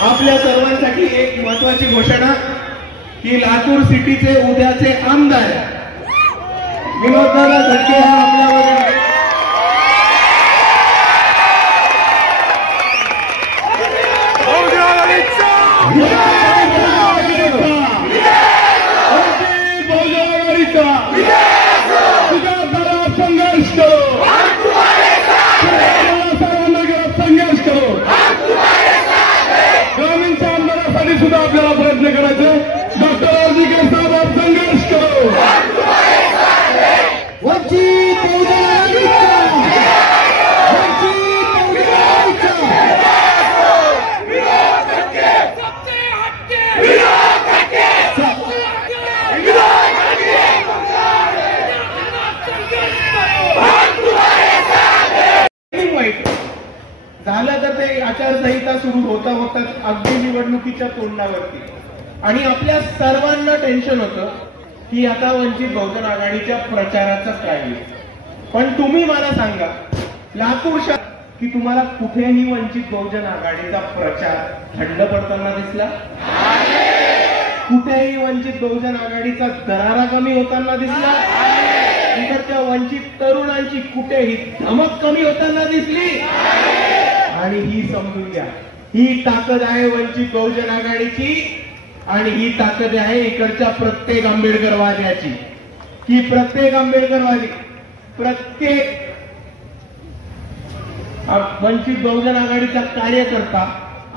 आपल्या सर्वांसाठी एक महत्त्वाची घोषणा की लातूर सिटीचे उद्याचे आमदार विनोददादा झटके हा आपल्यामध्ये संघर्ष करो, संघर्ष करो. ग्रामीणच्या आमदारासाठी सुद्धा आपल्याला प्रयत्न करायचे. डॉक्टर आर्जिकर साहेब आप संघर्ष करो. वंचित बहुजन आघाडीचा, वंचित बहुजन आघाडीचा विरोध हटके, सबसे हटके विरोध हटके, झालं तर ते आचारसंहिता सुरू होता होता अगदी निवडणुकीच्या तोंडावरती आणि आपल्या सर्वांना टेन्शन होतं की आता वंचित बहुजन आघाडीच्या प्रचाराचं काय होईल. पण तुम्ही मला सांगा लातूर शहर की तुम्हाला कुठेही वंचित बहुजन आघाडीचा प्रचार थंड पडताना दिसला? कुठेही वंचित बहुजन आघाडीचा दरारा कमी होताना दिसला? इकडच्या वंचित तरुणांची कुठेही धमक कमी होताना दिसली? आणि ही समजून घ्या, ही ताकद आहे वंचित बहुजन आघाडीची आणि ही ताकद आहे इकडच्या प्रत्येक आंबेडकरवाद्याची. की प्रत्येक आंबेडकरवादी, प्रत्येक वंचित बहुजन आघाडीचा कार्यकर्ता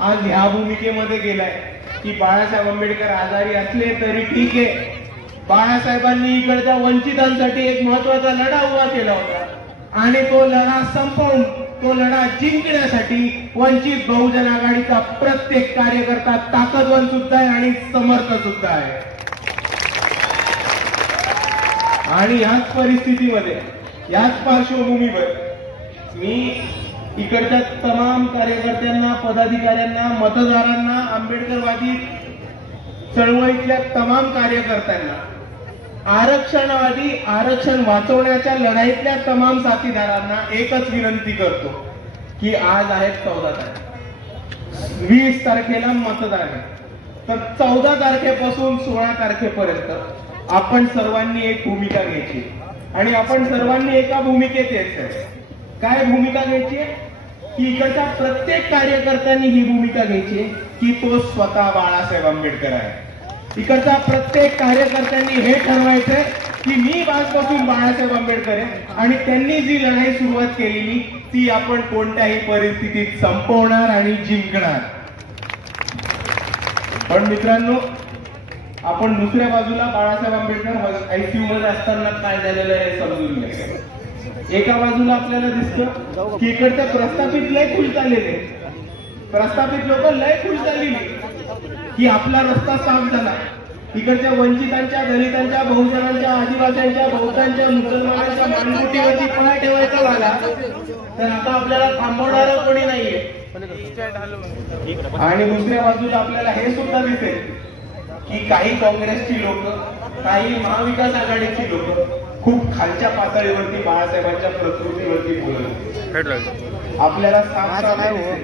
आज ह्या भूमिकेमध्ये गेलाय की बाळासाहेब आंबेडकर आजारी असले तरी ठीक आहे, बाळासाहेबांनी इकडच्या वंचितांसाठी एक महत्वाचा लढा उभा केला होता आणि तो लढा संपवून तो लढा जिंकण्यासाठी वंचित बहुजन आघाडीचा प्रत्येक कार्यकर्ता ताकदवान सुद्धा आहे आणि समर्थ सुद्धा आहे. आणि याच परिस्थितीमध्ये, याच पार्श्वभूमीवर मी इकडच्या तमाम कार्यकर्त्यांना, पदाधिकाऱ्यांना, मतदारांना, आंबेडकरवादी चळवळीतल्या तमाम कार्यकर्त्यांना, आरक्षणवादी, आरक्षण वाचवण्याच्या लढाईतल्या तमाम साथीदारांना एकच विनंती करतो की आज आहेत 14 तारीख, 20 तारखेला मतदान आहे, तर 14 तारखेपासून 16 तारखेपर्यंत आपण सर्वांनी एक भूमिका घ्यायची आणि आपण सर्वांनी एका भूमिकेत यायचं. काय भूमिका घ्यायची? की इकडच्या प्रत्येक कार्यकर्त्यांनी ही भूमिका घ्यायची की तो स्वतः बाळासाहेब आंबेडकर आहे. इकडच्या प्रत्येक कार्यकर्त्यांनी हे ठरवायचंय की मी आजपासून बाळासाहेब आंबेडकर आहे आणि त्यांनी जी लढाई सुरुवात केलेली ती आपण कोणत्याही परिस्थितीत संपवणार आणि जिंकणार. पण मित्रांनो, आपण दुसऱ्या बाजूला बाळासाहेब आंबेडकर आयसीयू मध्ये असताना काय झालेलं आहे हे समजून घ्या. एका बाजूला आपल्याला दिसतं की इकडच्या प्रस्थापित लय खुश झालेले, प्रस्थापित लोक लय खुश झालेली की आपला रस्ता साफ झाला. इकडच्या वंचितांच्या, दलितांच्या, बहुजनांच्या, आदिवासींच्या, बौद्धांच्या, मुसलमानांच्या मानगुटीवरती पाय ठेवायचा झाला तर आता आपल्याला थांबवणारं कोणी नाहीये. आणि दुसऱ्या बाजूला आपल्याला हे सुद्धा दिसेल की काही काँग्रेसची लोक, काही महाविकास आघाडीची लोक खूप खालच्या पातळीवरती बाळासाहेबांच्या प्रकृतीवरती बोलत. आपल्याला साफ दिसेल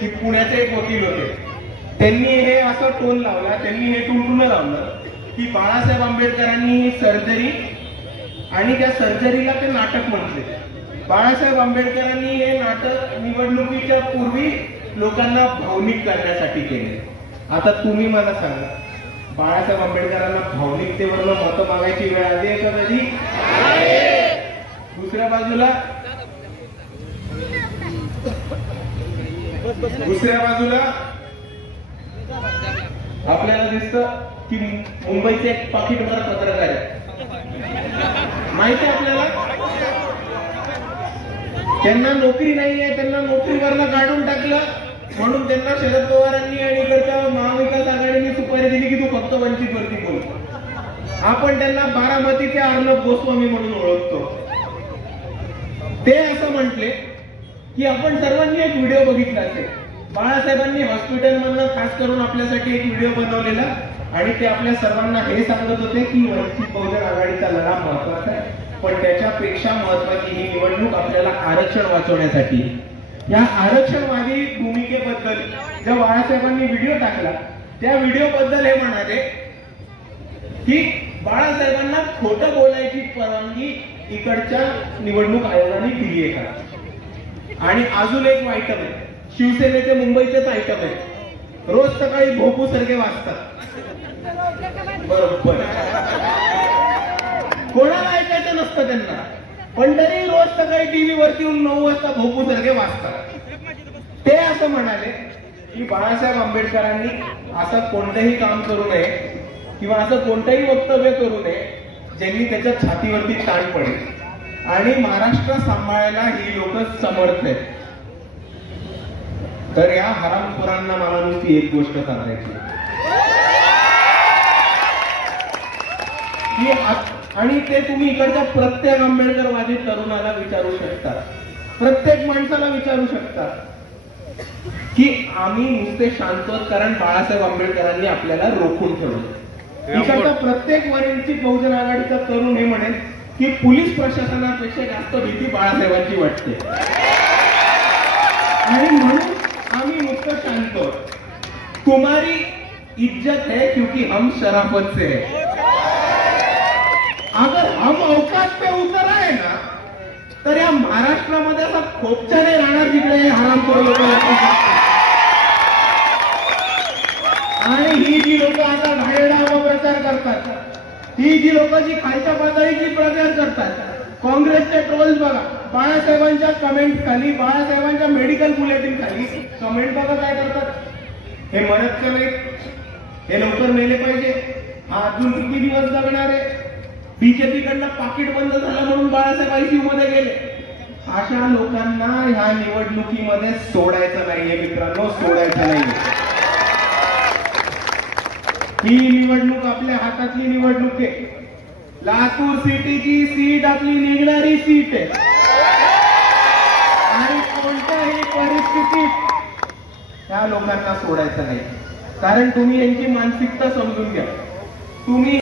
की पुण्याचे एक वकील होते, त्यांनी हे असं टोन लावला, त्यांनी हे टुणटुणं लावलं की बाळासाहेब आंबेडकरांनी सर्जरी आणि त्या सर्जरीला ते नाटक म्हटले. बाळासाहेब आंबेडकरांनी हे नाटक निवडणुकीच्या पूर्वी लोकांना भावनिक करण्यासाठी केले. आता तुम्ही मला सांगा, बाळासाहेब आंबेडकरांना भावनिकतेवरनं मतं मागायची वेळ आली आहे का कधी? दुसऱ्या बाजूला आपल्याला दिसतं की मुंबईचे एक पाकिटमार पत्रकार आहे, माहिती आहे आपल्याला, त्यांना नोकरी नाहीये, त्यांना नोकरीवरनं काढून टाकलं म्हणून त्यांना शरद पवारांनी आणि इकडच्या महाविकास आघाडीने सुपारी दिली की तू फक्त वंचित वरती बोल. आपण त्यांना बारामतीचे अर्णब गोस्वामी म्हणून ओळखतो. ते असं म्हटले की आपण सर्वांनी एक व्हिडिओ बघितला असेल, बाळासाहेबांनी हॉस्पिटलमधनं खास करून आपल्यासाठी एक व्हिडिओ बनवलेला आणि ते आपल्या सर्वांना हे सांगत होते की वंचित बहुजन आघाडीचा लढा महत्वाचा आहे, पण त्याच्यापेक्षा महत्वाची ही निवडणूक आपल्याला आरक्षण वाचवण्यासाठी. या आरक्षणवादी भूमिकेबद्दल ज्या बाळासाहेबांनी व्हिडिओ टाकला त्या व्हिडिओ बद्दल हे म्हणाले की बाळासाहेबांना खोटं बोलायची परवानगी इकडच्या निवडणूक आयोगाने दिली आहे का. आणि अजून एक आयटम आहे, शिवसेनेचे मुंबईचेच आयटम आहे, रोज सकाळी भोपू सारखे वाचतात. बरोबर, कोणाला ऐकायचं नसतं त्यांना, पण तरी रोज सकाळी टीव्ही वरती येऊन 9 वाजता भोपू सारखे वाचतात. ते असं म्हणाले की बाळासाहेब आंबेडकरांनी असं कोणतंही काम करू नये किंवा असं कोणतंही वक्तव्य करू नये ज्यांनी त्याच्या छातीवरती ताण पडेल आणि महाराष्ट्र सांभाळायला ही लोक समर्थ आहेत. तर या हरामखोरांना मला नुसती एक गोष्ट सांगायची की आणि ते तुम्ही इकडच्या प्रत्येक आंबेडकरवादी तरुणाला विचारू शकता, प्रत्येक माणसाला विचारू शकता की आम्ही नुसते शांत आहोत कारण बाळासाहेब आंबेडकरांनी आपल्याला रोखून ठेवलं. इकडचा प्रत्येक वंचित बहुजन आघाडीचा तरुण हे म्हणेल की पोलीस प्रशासनापेक्षा जास्त भीती बाळासाहेबांची वाटते आणि म्हणून आम्ही नुसतं शांत आहोत. तुम्हारी इज्जत है क्योंकि हम शराफत से है. अगर हम औकात पे उतर आए ना तर या महाराष्ट्रामध्ये असा खोपचा नाही राहणार जिकडे हरामखोर लोक. आणि ही जी लोक आता घाणेरडा प्रचार करतात, ही जी लोक जी खालच्या पातळीची प्रचार करतात, काँग्रेसचे ट्रोल्स बघा, बाळासाहेबांच्या कमेंट खाली, बाळासाहेबांच्या मेडिकल बुलेटिन खाली कमेंट बघा काय करतात. हे मरत का नाही, हे लवकर मेले पाहिजे, हा अजून किती दिवस जगणार आहे, बीजेपी कडनं पाकिट बंद झालं म्हणून बाळासाहेब आयसीयू मध्ये गेले. अशा लोकांना ह्या निवडणुकीमध्ये सोडायचं नाहीये मित्रांनो, सोडायचं नाहीये. ही निवडणूक आपल्या हातातली निवडणूक आहे. लातूर सिटीची सीट आपली निघणारी सीट आहे आणि कोणत्याही परिस्थितीत ह्या लोकांना सोडायचं नाही. कारण तुम्ही यांची मानसिकता समजून घ्या. तुम्ही